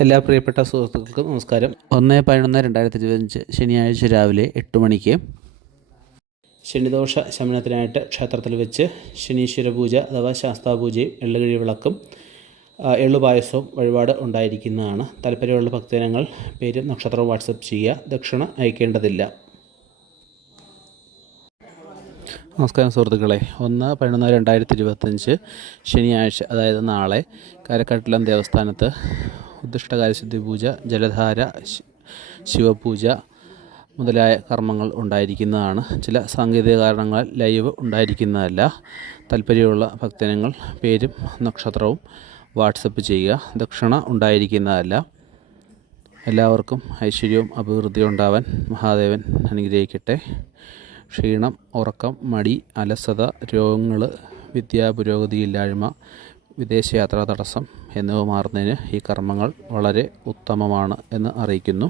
എല്ലാ പ്രിയപ്പെട്ട സുഹൃത്തുക്കൾക്കും നമസ്കാരം. 1/11/2025 ശനിയാഴ്ച രാവിലെ 8 മണിക്ക് ശനിദോഷ ശമനത്തിനായിട്ട് ക്ഷേത്രത്തിൽ വെച്ച് ശനീശ്വര പൂജ അഥവാ ശാസ്താപൂജയും എള്ളുകിഴി വിളക്കും എള്ളുപായസവും വഴിപാട് ഉണ്ടായിരിക്കുന്നതാണ്. താല്പര്യമുള്ള ഭക്തജനങ്ങൾ പേരും നക്ഷത്രവും വാട്സപ്പ് ചെയ്യുക. ദക്ഷിണ അയക്കേണ്ടതില്ല. നമസ്കാരം സുഹൃത്തുക്കളെ. 1/11/2025 ശനിയാഴ്ച, അതായത് നാളെ, കാരക്കാട്ടിലം ദേവസ്ഥാനത്ത് ഉദ്ദിഷ്ടകാര്യസിദ്ധി പൂജ, ജലധാര, ശിവപൂജ മുതലായ കർമ്മങ്ങൾ ഉണ്ടായിരിക്കുന്നതാണ്. ചില സാങ്കേതിക കാരണങ്ങളാൽ ലൈവ് ഉണ്ടായിരിക്കുന്നതല്ല. താല്പര്യമുള്ള ഭക്തജനങ്ങൾ പേരും നക്ഷത്രവും വാട്സപ്പ് ചെയ്യുക. ദക്ഷിണ ഉണ്ടായിരിക്കുന്നതല്ല. എല്ലാവർക്കും ഐശ്വര്യവും അഭിവൃദ്ധിയും ഉണ്ടാവാൻ മഹാദേവൻ അനുഗ്രഹിക്കട്ടെ. ക്ഷീണം, ഉറക്കം, മടി, അലസത, രോഗങ്ങൾ, വിദ്യാപുരോഗതിയില്ലായ്മ, വിദേശയാത്രാ തടസ്സം എന്നിവ മാറുന്നതിന് ഈ കർമ്മങ്ങൾ വളരെ ഉത്തമമാണ് എന്ന് അറിയിക്കുന്നു.